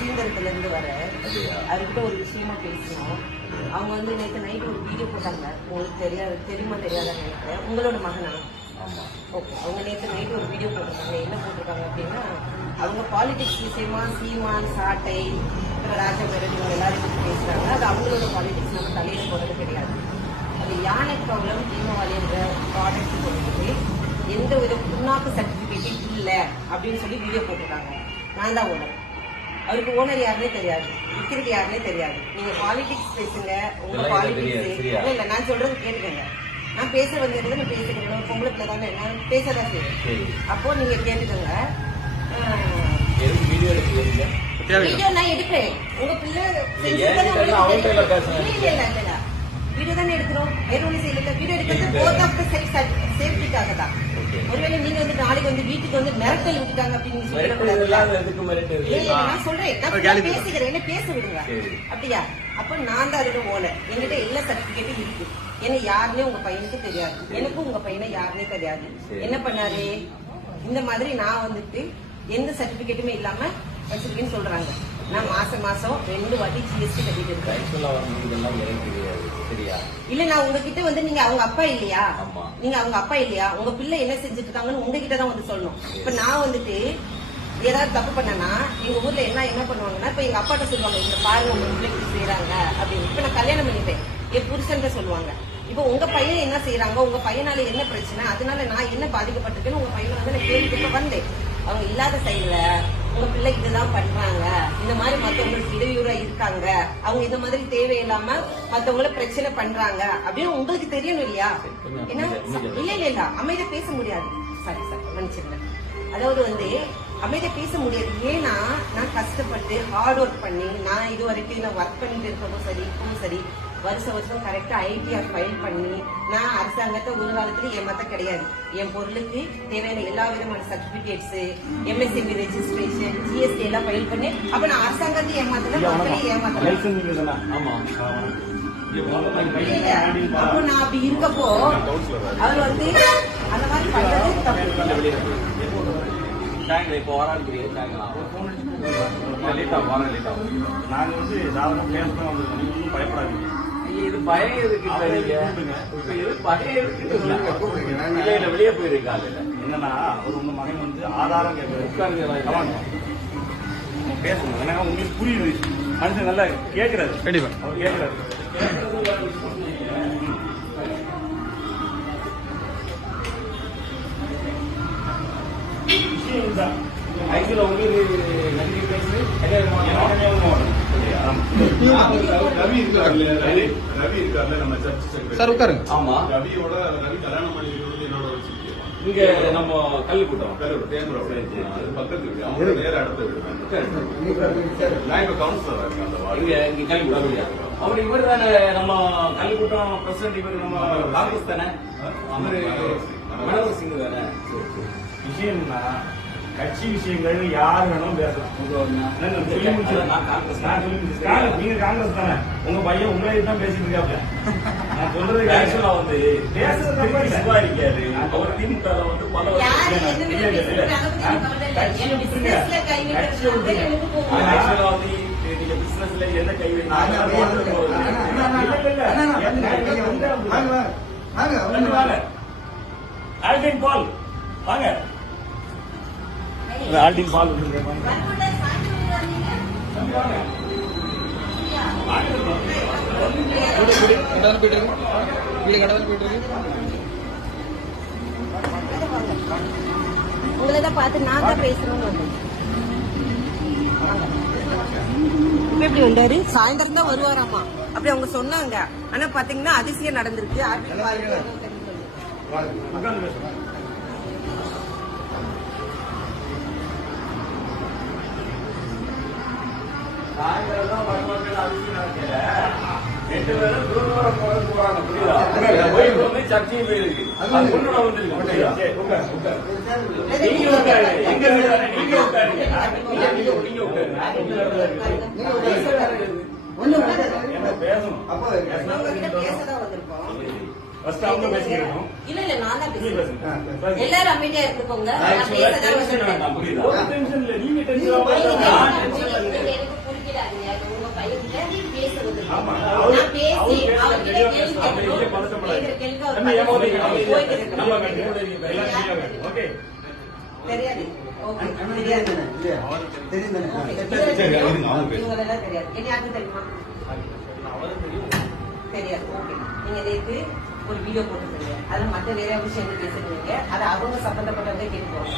சீந்தரத்துல இருந்து வர அவர்கிட்ட ஒரு விஷயமா பேசணும். அவங்க வந்து நேற்று நைட் ஒரு வீடியோ போட்டாங்க. உங்களுக்கு தெரியுமா தெரியாதான்னு நினைக்கிறேன். உங்களோட மகனா? ஓகே. அவங்க நேற்று நைட் ஒரு வீடியோ போட்டிருக்காங்க. என்ன போட்டிருக்காங்க அப்படின்னா, அவங்க பாலிடிக்ஸ் விஷயமா சீமான், சாட்டை, ராஜபேரன் இவங்க எல்லாரும் பற்றி பேசுறாங்க. அது அவங்களோட பாலிடிக்ஸ், நம்ம தலையில போறது கிடையாது. அது யானை ப்ராப்ளம் தீபாவளின்ற ப்ராடக்ட் போட்டு எந்த வித புண்ணாக்கு சர்டிபிகேட்டும் இல்லை அப்படின்னு சொல்லி வீடியோ போட்டிருக்காங்க. நான் தான் ஓனர். அவருக்கு ஓனர் யாருன்னே தெரியாது, விற்கிறது யாருன்னே தெரியாது. நீங்க பாலிடிக்ஸ் பேசுங்க, உங்க பாலிடிக்ஸ் இல்ல. நான் சொல்றது கேட்டுக்கங்க. நான் பேச வந்திருந்தது நான் பேசிக்கிறேன். ஒரு பொம்பளை பிள்ளை தானே, நான் பேசதான் செய்வேன். அப்போ நீங்க கேட்டுக்கோங்க. வீடியோ நான் எடுப்பேன். உங்க பிள்ளை வீடியோ தானே எடுக்கிறோம். வேற ஒண்ணு செய்யல. வீடியோ எடுக்கிறது போத் ஆஃப் தி சேஃப்டிக்காக தான். ஒருவேளை நீங்க வந்து நாளைக்கு வந்து வீட்டுக்கு வந்து மிரட்டல் விட்டுட்டாங்க அப்படின்னு நான் சொல்றேன். நான் பேசிக்கிறேன், என்ன பேச விடுங்க. அப்படியா? அப்ப நான் தான் அதோட ஓனர். என்கிட்ட எல்லா சர்டிபிகேட்டும் இருக்கு. என்ன யாருன்னே உங்க பையனுக்கு தெரியாது, எனக்கும் உங்க பையனை யாருன்னே தெரியாது. என்ன பண்ணாரு, இந்த மாதிரி நான் வந்துட்டு எந்த சர்டிபிகேட்டுமே இல்லாம வச்சிருக்கேன்னு சொல்றாங்க. நான் மாசம் 2 வாட்டி ஜிஎஸ்டி கட்டிட்டு இருக்கேன். இல்ல, நான் உங்ககிட்ட வந்து நீங்க அவங்க அப்பா இல்லையா, நீங்க அவங்க அப்பா இல்லையா, உங்க பிள்ளை என்ன செஞ்சுட்டு இருக்காங்கன்னு உங்ககிட்ட தான் வந்து சொல்லணும். இப்ப நான் வந்துட்டு ஏதாவது தப்பு பண்ணனா எங்க ஊர்ல என்ன பண்ணுவாங்கன்னா, இப்ப எங்க அப்பாட்ட சொல்லுவாங்க, இங்க பாருங்க உங்க பிள்ளைக்கு செய்யறாங்க அப்படின்னு. இப்ப நான் கல்யாணம் பண்ணிட்டேன், என் புருஷன் சொல்லுவாங்க. இப்ப உங்க பையன் என்ன செய்யறாங்க, உங்க பையனால என்ன பிரச்சனை, அதனால நான் என்ன பாதிக்கப்பட்டிருக்கேன்னு உங்க பையனை வந்து நான் கேள்விப்பட்டு வந்தேன். அவங்க இல்லாத சைடுல உங்க பிள்ளை இதுதான் பண்றாங்க, இந்த மாதிரி மத்தவங்களுக்கு இடையூறா இருக்காங்க, அவங்க இந்த மாதிரி தேவையில்லாம மத்தவங்கள பிரச்சனை பண்றாங்க அப்படின்னு உங்களுக்கு தெரியணும் இல்லையா? ஏன்னா இல்ல அமைதியா பேச முடியாது. சாரி நினைச்சிருந்தேன். அதாவது வந்து அமைதியா பேச முடியாது. ஏன்னா நான் கஷ்டப்பட்டு ஹார்ட் ஒர்க் பண்ணி நான் இது வரைக்கும் நான் ஒர்க் பண்ணிட்டு இருக்கவும் சரி, இப்பவும் சரி, வருஷம் கரெக்டா ஐடிஆர் ஃபைல் பண்ணி நான் அரசாங்கத்தை ஒரு காலத்துல ஏமாத்த கிடையாது. என் பொருளுக்கு தேவையான எல்லா விதமான சர்டிபிகேட்ஸ், எம்எஸ்எம்இ ரெஜிஸ்ட்ரேஷன், ஜிஎஸ்டி எல்லாம் ஃபைல் பண்ணி அப்ப நான் அரசாங்கத்தை ஏமாத்தல, மக்களையும் ஏமாத்தல. அப்போ நான் அப்படி இருக்கப்போ அவர் வந்து அந்த மாதிரி பண்றது தப்பு. இப்போ வராது. நாங்க வந்து பயப்படாதீங்க. இது பயம் எதுக்கு? வெளியே போயிருக்காங்க. என்னன்னா அவர் உங்க மகன் வந்து ஆதாரம் கேட்கறாரு. பேசணும். ஏன்னா உங்களுக்கு புரியுது, மனுஷன் நல்லா கேட்கிறாரு. கண்டிப்பா அவர் கேட்கிறாரு. ஆக்சுவலா உங்களுக்கு நன்றி பேசு. ரவி இருக்காருல்ல நம்ம சர்ச் சார் உட்காருங்க. ஆமா, ரவியோட ரவி கல்யாணம் பண்ணிக்கிறது என்னோட இங்க நம்ம கல்லுக்கூட்டம் பக்கத்து இருக்கு. அவங்க நேர அடுத்த வீடு. நான் இப்ப கவுன்சிலரா இருக்கேன் அந்த வார்டு. இங்க கல்லுக்கூட்டம் அவர் இவர் தானே நம்ம கல்லுக்கூட்டம் பிரசிடன்ட். இவர் நம்ம காங்கிரஸ் தானே, மனோகர் சிங் தானே. விஷயம்னா கட்சி விஷயங்கள் யாரு வேணும் பேசலாம். நீங்க காங்கிரஸ் தானே, உங்க பையன் உங்களை தான் பேசிட்டு இருக்காப்ல. நான் சொல்றது ஆக்சுவலா வந்து பேசுறது சிவாரிக்காரு. அவர் திமுக வந்து பல ஆக்சுவலா வந்து நீங்க பிசினஸ்ல என்ன கை ஆல்டின் பால் வாங்க. ஆல்டின் பால் உங்களதான் பார்த்து நான் தான் பேசணும்னு வந்தேன். இப்ப எப்படி வந்தாரு? சாயந்தரம் தான் வருவாராமா அப்படி அவங்க சொன்னாங்க. ஆனா பாத்தீங்கன்னா அதிசயம் நடந்திருக்கு. சாயந்தரம் வருவாங்க. அதிசயம் நடக்கல. 2 பேரும் தூரம் போறாங்க. புரியுதா? போயிட்டு வந்து சர்ச்சையும் போயிருக்கு. அது கொண்டு வந்துருக்கு. நீங்க உட்காரு. எங்க நீங்க உட்காருங்க. என்ன பேசணும்? ஃபர்ஸ்ட் அவங்க பேசிக்கிறோம். இல்ல நான் தான் பேசுறேன். எல்லாரும் அமைதியா இருந்துக்கோங்க. நான் பேசதான் வந்திருக்கேன். புரியுதா? டென்ஷன் இல்ல, நீங்க டென்ஷன் ஆகாதீங்க. தெரியாது. ஓகே தெரியாது. இவங்களெல்லாம் தெரியாது. என்ன யாருக்கும் தெரியுமா? தெரியாது. ஓகே நீங்க இதுக்கு ஒரு வீடியோ போட்டுருக்கீங்க. அது மற்ற நிறைய விஷயம் பேசுறீங்க. அது அவங்க சம்பந்தப்பட்டவங்க கேட்டுக்கோங்க.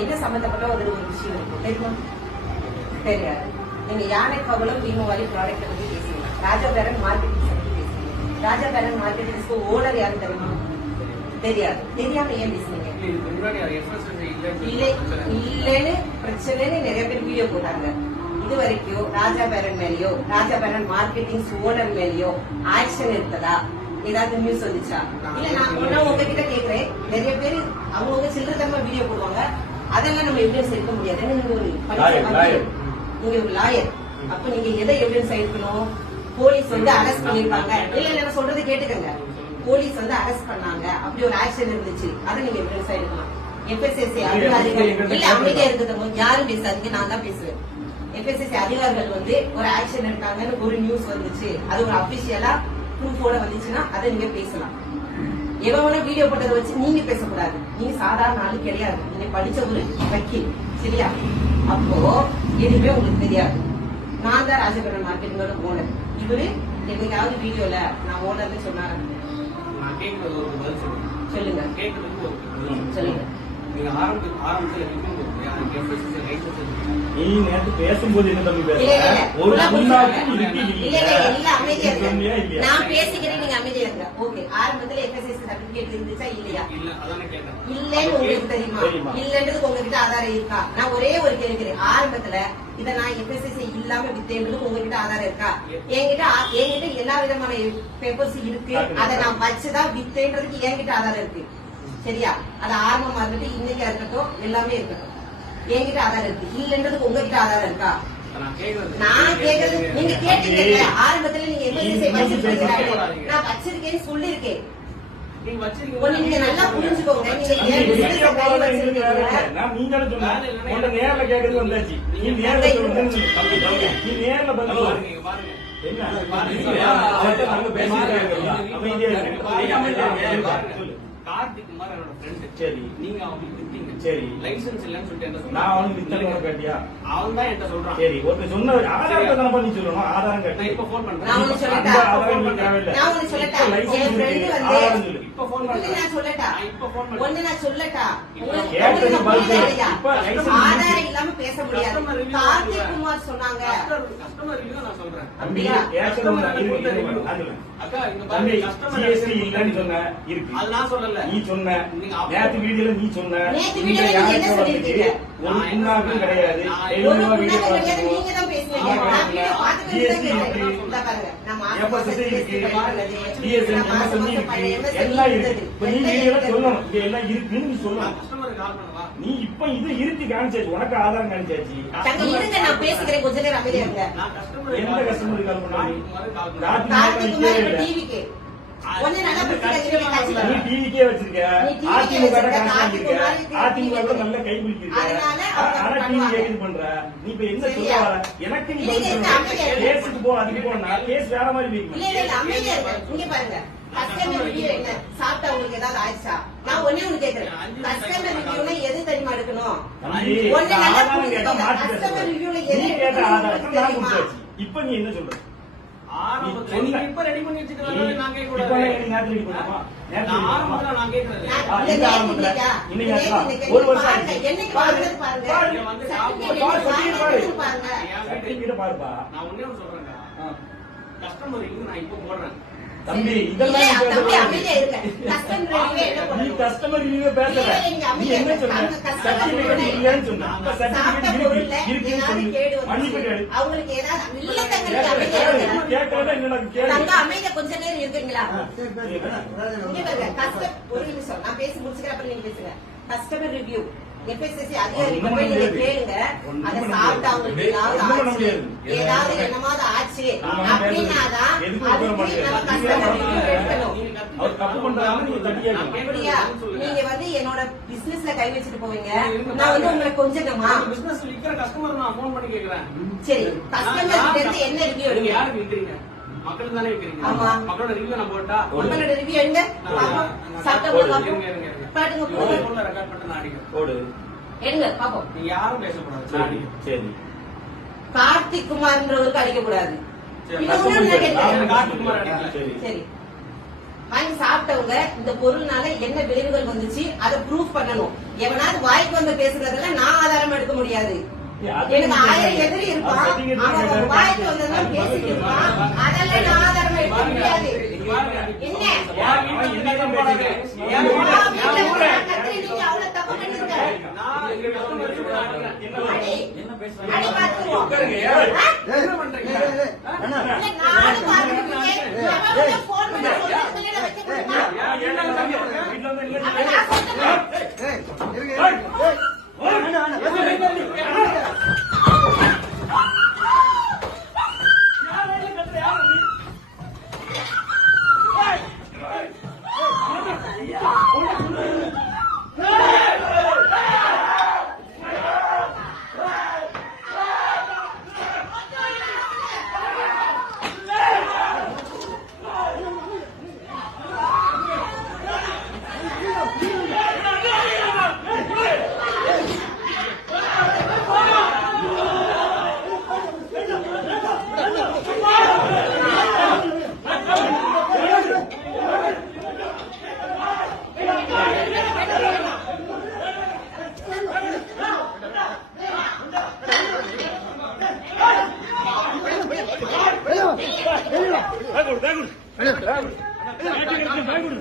என்ன சம்பந்தப்பட்ட ஒரு விஷயம் இருக்கும் தெரியுமா? தெரியாது. நீங்க யானை கவலம் பீமவாரி ப்ராடக்ட் பத்தி பேசுறீங்க. ராஜா பேரன் மார்க்கெட்டிங் பத்தி பேசுறீங்க. ராஜா பேரன் மார்க்கெட்டிங்ஸ்க்கு ஓனர் யாரும் தெரியுமா? தெரியாது. தெரியாம ஏன் பேசுறீங்க? இல்லன்னு பிரச்சனைன்னு நிறைய பேர் வீடியோ போட்டாங்க. இது வரைக்கும் ராஜா பேரன் மேலயோ ராஜா பேரன் மார்க்கெட்டிங் ஓனர் மேலயோ ஆக்ஷன் எடுத்ததா ஏதாவது நியூஸ் வந்துச்சா? இல்ல நான் உங்ககிட்ட கேக்குறேன். நிறைய பேர் அவங்க சில்லறத்தனமா வீடியோ போடுவாங்க. அதெல்லாம் நம்ம எவிடன்ஸ் எடுக்க முடியாது. நீங்க ஒரு லாயர். அப்ப நீங்க எதை எவிடன்ஸ் எடுக்கணும்? போலீஸ் வந்து அரெஸ்ட் பண்ணிருப்பாங்க. இல்ல நான் சொல்றது கேட்டுக்கங்க. போலீஸ் வந்து அரெஸ்ட் பண்ணாங்க. அப்படி ஒரு ஆக்ஷன் இருந்துச்சு. அதை நீங்க எவிடன்ஸ் எடுக்கலாம். FSSAI அதிகாரிகள் இல்ல அமைதியா இருக்கிறவங்க யாரும் பேசாதீங்க. நான் தான் பேசுவேன். FSSAI அதிகாரிகள் வந்து ஒரு ஆக்ஷன் எடுத்தாங்கன்னு ஒரு நியூஸ் வந்துச்சு. அது ஒரு அபிஷியலா ப்ரூஃபோட வந்துச்சுன்னா அதை நீங்க பேசலாம். எவன வீடியோ போட்டதை வச்சு நீங்க பேசக்கூடாது. நீங்க சாதாரண ஆளு கிடையாது. நீங்க படிச்ச ஒரு வக்கீல். சரியா? அப்போ எதுவுமே உங்களுக்கு தெரியாது. நான் தான் ராஜபுரம் மார்க்கெட்டிங்கோட ஓனர். இவரு என்னைக்காவது வீடியோல நான் ஓனர்னு சொன்னாரு? சொல்லுங்க. சொல்லுங்க. நீங்க ஆரம்பத்துல நீ நேற்று பேசும்போது என்ன தம்பி நான் பேசிக்கிறேன். நீங்க அமைதியா இருங்க. ஓகே ஆரம்பத்துல FSSAI சர்டிபிகேட் இருந்துச்சா இல்லையா? இல்லன்னு உங்களுக்கு தெரியுமா? இல்லன்றது உங்ககிட்ட ஆதாரம் இருக்கா? நான் ஒரே ஒரு கேட்கிறேன். ஆரம்பத்துல இத நான் FSSAI இல்லாம வித்தேன்றது உங்ககிட்ட ஆதாரம் இருக்கா? என்கிட்ட எல்லா விதமான பேப்பர்ஸ் இருக்கு. அதை நான் வச்சுதான் வித்தேன்றதுக்கு என்கிட்ட ஆதாரம் இருக்கு. சரியா? அது ஆரம்பமா இருக்கட்டும், இன்னைக்கா இருக்கட்டும், எல்லாமே இருக்கட்டும். என்கிட்ட ஆதாரம் இருக்கு. இல்லன்றதுக்கு உங்ககிட்ட ஆதாரம் இருக்கா? நான் கேக்குறது நீங்க கேட்டீங்க. ஆரம்பத்துல நீங்க FSSAI வச்சிருக்கீங்க. நான் வச்சிருக்கேன்னு சொல்லிருக்கேன். நீங்க நல்லா புரிஞ்சுக்கோங்க. நீங்க நேர்ல கேக்குறது வந்தாச்சு. நீ நேர்ல நீ நேர்ல பதில் கார்த்திக் குமார் என்னோட ஃப்ரெண்ட். சரி நீங்க அவங்களுக்கு வித்தீங்க. சரி லைசன்ஸ் இல்லன்னு சொல்லிட்டு என்ன நான் அவனுக்கு வித்தல கேட்டியா? அவன் தான் என்கிட்ட சொல்றான். சரி ஒருத்தர் சொன்ன ஆதாரத்தை தான பண்ணி சொல்லணும். ஆதாரம் கேட்டு நான் இப்ப ஃபோன் பண்றேன். நான் உங்களுக்கு சொல்லட்டா? என் ஃப்ரெண்ட் வந்து இப்ப ஃபோன் பண்றேன். நான் சொல்லட்டா? இப்ப ஃபோன் பண்றேன். ஒண்ணு நான் சொல்லட்டா? இப்ப ஆதாரம் இல்லாம பேச முடியாது. கார்த்திக் குமார் சொன்னாங்க. கஸ்டமர் ரிவ்யூ நான் சொல்றேன். அப்படியா? அக்கா இங்க பாருங்க. கஸ்டமர் GST இல்லன்னு சொன்ன இருக்கு. அது நான் சொல்லல. நீ சொன்ன. நேத்து வீடியோல நீ சொன்ன. நேத்து வீடியோல நீங்க என்ன சொல்லிருக்கீங்க? ஒரு புண்ணாக்கும் கிடையாது. 70 ரூபாய் வீடியோ கிடையாது. நீங்க தான் பேசுறீங்க. நான் வீடியோ பார்த்துட்டு தான் கேக்குறேன். இந்த பாருங்க. நான் FSSAI இருக்கு. DSM MSME இருக்கு. எல்லாம் இருக்கு. இப்ப நீ வீடியோல சொல்லணும். இங்க எல்லாம் இருக்குன்னு நீ சொல்லணும். கஸ்டமருக்கு கால் பண்ணவா? நீ இப்ப இது இருக்கு காமிச்சாச்சு. உனக்கு ஆதாரம் காமிச்சாச்சு. தங்க இருங்க நான் பேசிக்கிறேன். கொஞ்ச நேரம் அமைதியா இருங்க. நான் கஸ்டமர் எந்த கஸ்டமருக்கு கால் பண்ணாங்க? கார்த்திக் குமார் டிவிக்கு ஒண்ணு நல்லா பேசிக்கிறீங்க. நீ டிவிக்கே வச்சிருக்க. அதிமுக அதிமுக கூட நல்ல கை பிடிச்சிருக்க. ஆனா டிவி கேக்குது பண்ற. நீ இப்ப என்ன சொல்ல வர? எனக்கு நீ கேஸுக்கு போ, அதுக்கு போனா கேஸ் வேற மாதிரி போயிருக்கு. இல்ல இல்ல அமைதியா இருங்க. இங்க பாருங்க. கஸ்டமர் ரிவ்யூ என்ன? சாப்பிட்டா உங்களுக்கு ஏதாவது ஆயிடுச்சா? நான் ஒண்ணே ஒண்ணு கேக்குறேன். கஸ்டமர் ரிவ்யூனா எது தெரியுமா எடுக்கணும்? ஒண்ணு நல்லா புரிஞ்சுக்கோங்க. கஸ்டமர் ரிவ்யூல எது தெரியுமா? இப்ப நீ என்ன சொல்ற? ஆரம்பத்துல நீங்க இப்ப ரெடி பண்ணி வச்சிட்டு வரல நான் கேக்க கூடாது. இப்ப நீ நேத்து ரெடி பண்ணுமா? நான் ஆரம்பத்துல நான் கேக்குறது. இந்த ஆரம்பத்துல இன்னைக்கு ஒரு வருஷம் ஆச்சு. என்னைக்கு வாங்குறது பாருங்க. சர்டிபிகேட் பாருப்பா. நான் ஒண்ணே ஒண்ணு சொல்றேன். கஸ்டமர் ரிவ்யூ நான் இப்ப போடுறேன். தம்பி இதெல்லாம் நீ கஸ்டமர் ரிவ்யூ பேசல. நீ என்ன சொன்ன? சர்டிபிகேட் இல்லன்னு சொன்ன. அப்ப சர்டிபிகேட் இருக்குன்னு சொல்லு. மன்னிப்பு கேளு. அவங்களுக்கு ஏதாவது இல்ல தங்க கேட்கறத என்னடா கேளு. தங்க அமைதியா கொஞ்ச நேரம் இருக்கீங்களா? இங்க பாருங்க. ஒரு நிமிஷம் நான் பேசி முடிச்சுக்கிறேன். அப்புறம் நீங்க பேசுங்க. கஸ்டமர் ரிவ்யூ FSSAI அதிகாரிகள் போய் நீங்க கேளுங்க. அதை சாப்பிட்டு அவங்களுக்கு ஏதாவது என்னமாவது ஆச்சு அப்படின்னாதான் அப்படியா? நீங்க வந்து என்னோட பிசினஸ்ல கை வச்சுட்டு போவீங்க. நான் வந்து உங்களை கொஞ்சமா பிசினஸ் விக்கிற கஸ்டமர் நான் போன் பண்ணி கேக்குறேன். சரி கஸ்டமர் கிட்ட இருந்து என்ன ரிவ்யூ எடுங்க? யாருக்கு விக்கிறீங்க? மக்களுக்கு தானே வைக்கிறீங்க. ஆமா. மக்களோட ரிவ்யூ நம்ம போட்டா உங்களோட ரிவ்யூ எங்க பாப்போம். சாப்பிட்டவங்க இருங்க, பாப்போம். இருங்க, இருங்க. பாட்டுங்க ஒரு போடுங்க. போன்ல ரெக்கார்ட் பண்ணி நான் அடிக்கிறேன். போடு. எடுங்க பாப்போம். நீங்க யாரும் பேசக்கூடாது. நான் அடிக்கிறேன். சரி. கார்த்திக் குமார்ன்றவருக்கு அடிக்க கூடாது. சரி, இன்னும் ஒண்ணு நான் கேட்கிறேன். கார்த்திக்குமார் அடிக்கல. சரி. சரி, வாங்கி சாப்பிட்டவங்க இந்த பொருள்னால என்ன விளைவுகள் வந்துச்சு அதை ப்ரூஃப் பண்ணணும். எவனாவது வாய்க்கு வந்து பேசுறதெல்லாம் நான் ஆதாரம் எடுக்க முடியாது. எனக்கு 1000 எதிரி இருப்பான், அவன் வாய்க்கு வந்ததெல்லாம் பேசிட்டு இருப்பான், அதெல்லாம் நான் ஆதாரம் எடுக்க முடியாது. என்ன யார் வீட்டுல வந்து கஷ்டம் போடாது. யார் வீட்டுல நீங்க அவ்வளவு தப்பு பண்ணிருக்க. நான் எங்க customer க்கு நான் அடிக்கிறேன். என்ன பேசுறாங்க? அடி பார்த்துருவோம். உட்காருங்க. என்ன பண்றீங்க? இல்ல, நானும் பார்த்துருக்கேன். எவன் போன் பண்ணி சொல்லிட்டு வச்சு கொடுப்பான். என்ன பண்றீங்க? வீட்டுல வந்து இல்ல. அப்ப நான் சொல்றேன். பேக் கொடு.